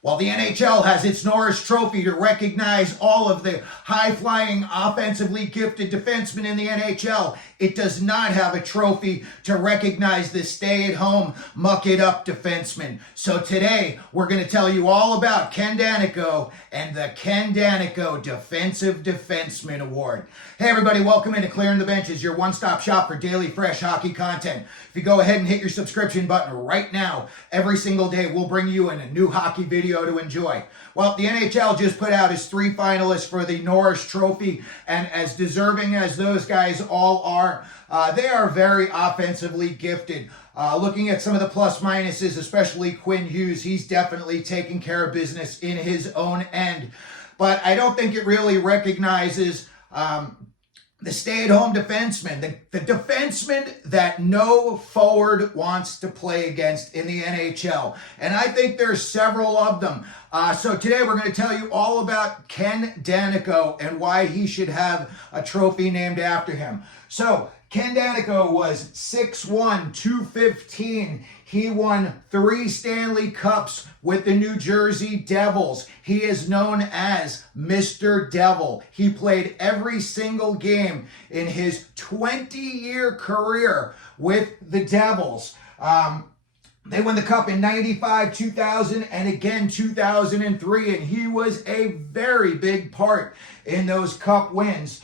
While the NHL has its Norris Trophy to recognize all of the high-flying, offensively gifted defensemen in the NHL, it does not have a trophy to recognize the stay-at-home, muck-it-up defenseman. So today, we're going to tell you all about Ken Daneyko and the Ken Daneyko Defensive Defenseman Award. Hey everybody, welcome into Clearing the Benches, your one-stop shop for daily fresh hockey content. If you go ahead and hit your subscription button right now, every single day we'll bring you in a new hockey video to enjoy. Well, the NHL just put out its 3 finalists for the Norris Trophy, and as deserving as those guys all are, they are very offensively gifted. Looking at some of the plus minuses, especially Quinn Hughes, he's definitely taking care of business in his own end. But I don't think it really recognizes the stay-at-home defenseman, the defenseman that no forward wants to play against in the NHL. And I think there's several of them. So today we're going to tell you all about Ken Daneyko and why he should have a trophy named after him. So Ken Daneyko was 6'1", 215. He won 3 Stanley Cups with the New Jersey Devils. He is known as Mr. Devil. He played every single game in his 20-year career with the Devils. They won the Cup in 95, 2000, and again 2003, and he was a very big part in those Cup wins.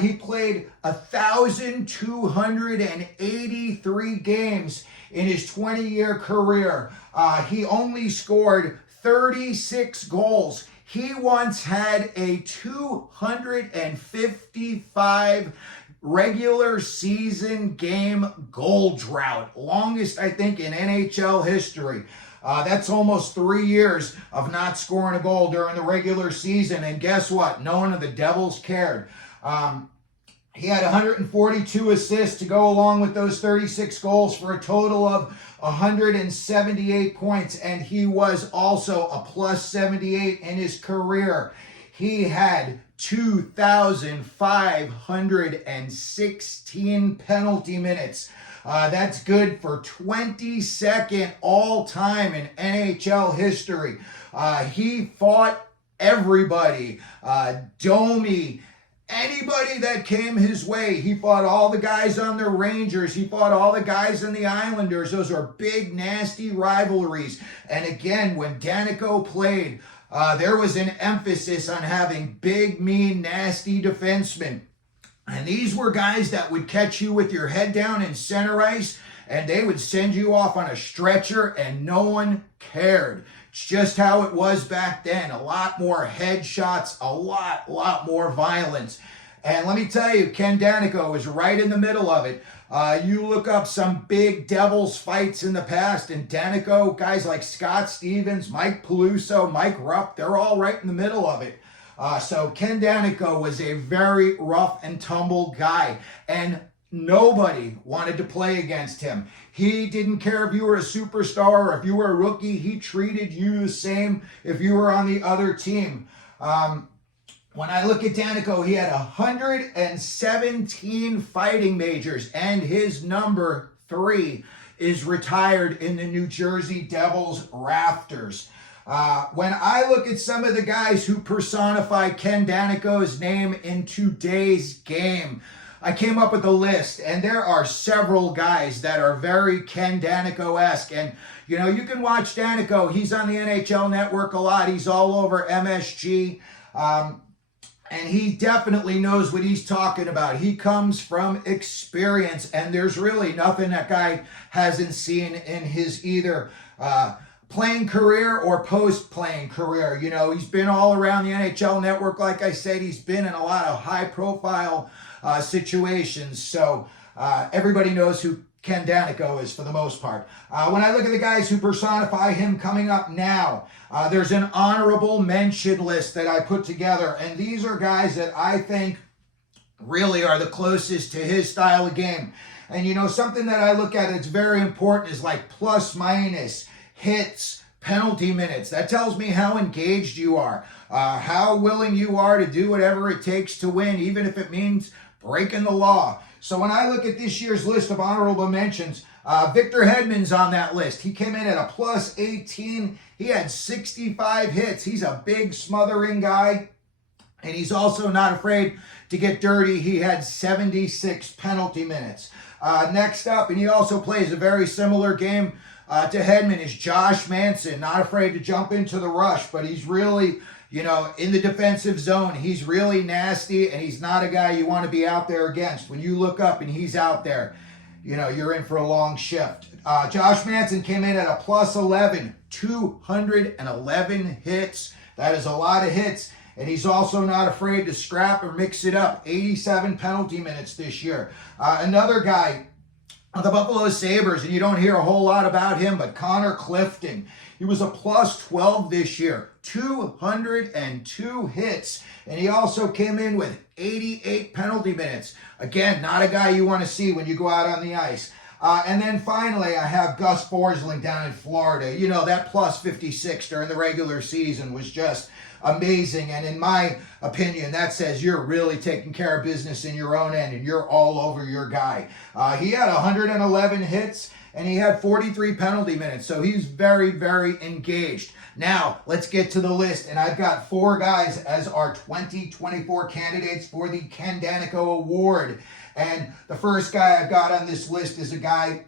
He played 1,283 games in his 20-year career. He only scored 36 goals. He once had a 255 regular season game goal drought, longest I think in NHL history. That's almost 3 years of not scoring a goal during the regular season, and guess what? No one of the Devils cared. He had 142 assists to go along with those 36 goals for a total of 178 points, and he was also a plus 78 in his career. He had 2,516 penalty minutes. That's good for 22nd all-time in NHL history. He fought everybody. Domi, anybody that came his way. He fought all the guys on the Rangers. He fought all the guys on the Islanders. Those are big, nasty rivalries. And again, when Daneyko played, there was an emphasis on having big, mean, nasty defensemen. And these were guys that would catch you with your head down in center ice, and they would send you off on a stretcher, and no one cared. It's just how it was back then. A lot more headshots, a lot more violence. And let me tell you, Ken Daneyko was right in the middle of it. You look up some big Devils fights in the past, and Daneyko, guys like Scott Stevens, Mike Peluso, Mike Rupp, they're all right in the middle of it. So Ken Daneyko was a very rough and tumble guy, and nobody wanted to play against him. He didn't care if you were a superstar or if you were a rookie. He treated you the same if you were on the other team. When I look at Daneyko, he had 117 fighting majors, and his number 3 is retired in the New Jersey Devils rafters. When I look at some of the guys who personify Ken Daneyko's name in today's game, I came up with a list, and there are several guys that are very Ken Daneyko-esque. And, you know, you can watch Daneyko. He's on the NHL Network a lot. He's all over MSG. And he definitely knows what he's talking about. He comes from experience, and there's really nothing that guy hasn't seen in his either playing career or post-playing career. You know, he's been all around the NHL Network. Like I said, he's been in a lot of high-profile situations. So everybody knows who Ken Daneyko is for the most part. When I look at the guys who personify him coming up now, there's an honorable mention list that I put together, and these are guys that I think really are the closest to his style of game. And you know, something that I look at that's very important is like plus minus, hits, penalty minutes. That tells me how engaged you are, how willing you are to do whatever it takes to win, even if it means breaking the law. So when I look at this year's list of honorable mentions, Victor Hedman's on that list. He came in at a plus 18. He had 65 hits. He's a big smothering guy, and he's also not afraid to get dirty. He had 76 penalty minutes. Next up, and he also plays a very similar game to Hedman, is Josh Manson. Not afraid to jump into the rush, but he's really, in the defensive zone. He's really nasty, and he's not a guy you want to be out there against. When you look up and he's out there, you're in for a long shift. Josh Manson came in at a plus 11, 211 hits. That is a lot of hits. And he's also not afraid to scrap or mix it up. 87 penalty minutes this year. Another guy on the Buffalo Sabres, and you don't hear a whole lot about him, but Connor Clifton. He was a plus 12 this year. 202 hits. And he also came in with 88 penalty minutes. Again, not a guy you want to see when you go out on the ice. And then finally, I have Gus Forsling down in Florida. That plus 56 during the regular season was just amazing. And in my opinion, that says you're really taking care of business in your own end and you're all over your guy. He had 111 hits and he had 43 penalty minutes. So he's very, very engaged. Now, let's get to the list. And I've got 4 guys as our 2024 candidates for the Ken Daneyko Award. And the first guy I've got on this list is a guy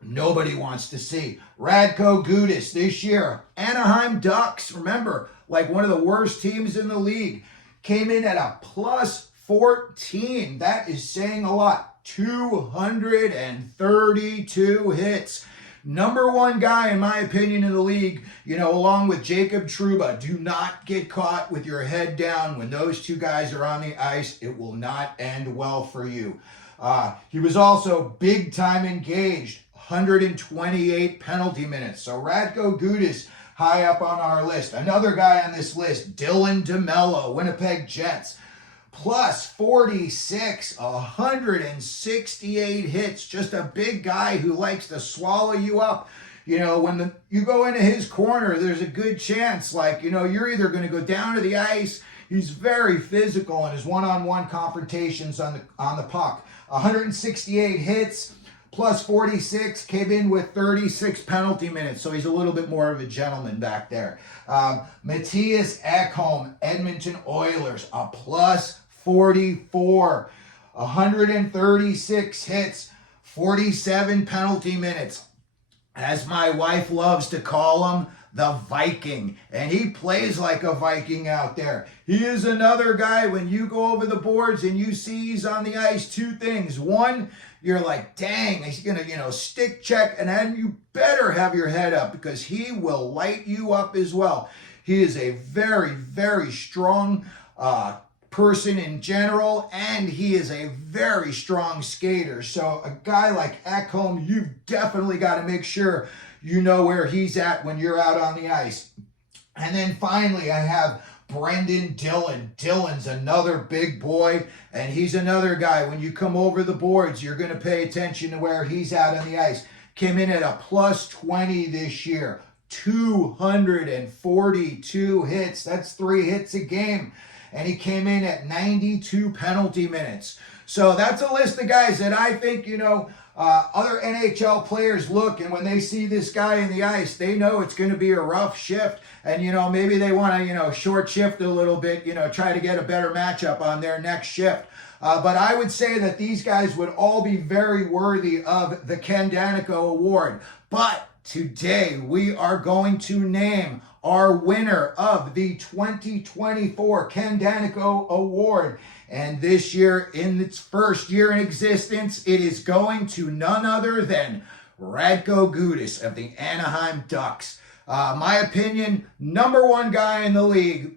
nobody wants to see. Radko Gudas this year. Anaheim Ducks, remember, like one of the worst teams in the league, came in at a plus 14. That is saying a lot. 232 hits. Number 1 guy, in my opinion, in the league, along with Jacob Trouba. Do not get caught with your head down when those 2 guys are on the ice. It will not end well for you. He was also big time engaged. 128 penalty minutes. So Radko Gudas, high up on our list. Another guy on this list, Dylan DeMello, Winnipeg Jets. Plus 46, 168 hits. Just a big guy who likes to swallow you up. When you go into his corner, there's a good chance, you're either going to go down to the ice. He's very physical in his one-on-one confrontations on the puck. 168 hits, plus 46, came in with 36 penalty minutes. So he's a little bit more of a gentleman back there. Matthias Ekholm, Edmonton Oilers, a plus 44, 136 hits, 47 penalty minutes. As my wife loves to call him, the Viking. And he plays like a Viking out there. He is another guy, when you go over the boards and you see he's on the ice, 2 things. 1, you're like, dang, he's going to, stick check. And then you better have your head up because he will light you up as well. He is a very, very strong person in general, and he is a very strong skater. So a guy like Ekholm, you've definitely got to make sure you know where he's at when you're out on the ice. And then finally, I have Brendan Dillon. Dillon's another big boy, and he's another guy. When you come over the boards, you're going to pay attention to where he's out on the ice. Came in at a plus 20 this year. 242 hits. That's 3 hits a game. And he came in at 92 penalty minutes. So that's a list of guys that I think, other NHL players look, and when they see this guy in the ice, they know it's going to be a rough shift. And, maybe they want to, short shift a little bit, try to get a better matchup on their next shift. But I would say that these guys would all be very worthy of the Ken Daneyko Award. But today we are going to name our winner of the 2024 Ken Daneyko Award. And this year, in its first year in existence, it is going to none other than Radko Gudas of the Anaheim Ducks. My opinion, number 1 guy in the league.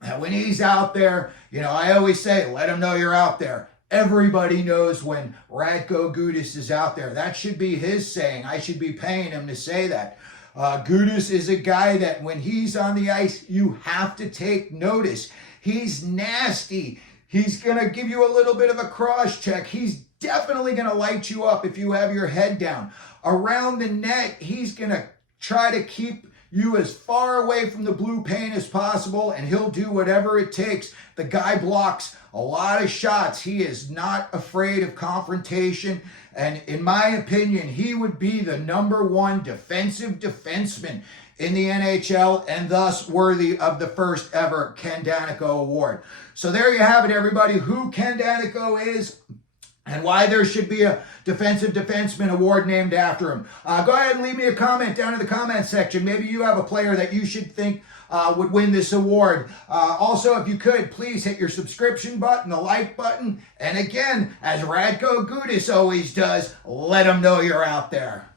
And when he's out there, I always say, let him know you're out there. Everybody knows when Radko Gudas is out there. That should be his saying. I should be paying him to say that. Gudas is a guy that when he's on the ice, you have to take notice. He's nasty. He's going to give you a little bit of a cross check. He's definitely going to light you up if you have your head down. Around the net, he's going to try to keep you as far away from the blue paint as possible, and he'll do whatever it takes. The guy blocks a lot of shots. He is not afraid of confrontation. And in my opinion, he would be the #1 defensive defenseman in the NHL, and thus worthy of the first ever Ken Daneyko Award. So there you have it, everybody, who Ken Daneyko is and why there should be a defensive defenseman award named after him. Go ahead and leave me a comment down in the comment section. Maybe you have a player that you should think would win this award. Also, if you could, please hit your subscription button, the like button, and again, as Radko Gudas always does, let them know you're out there.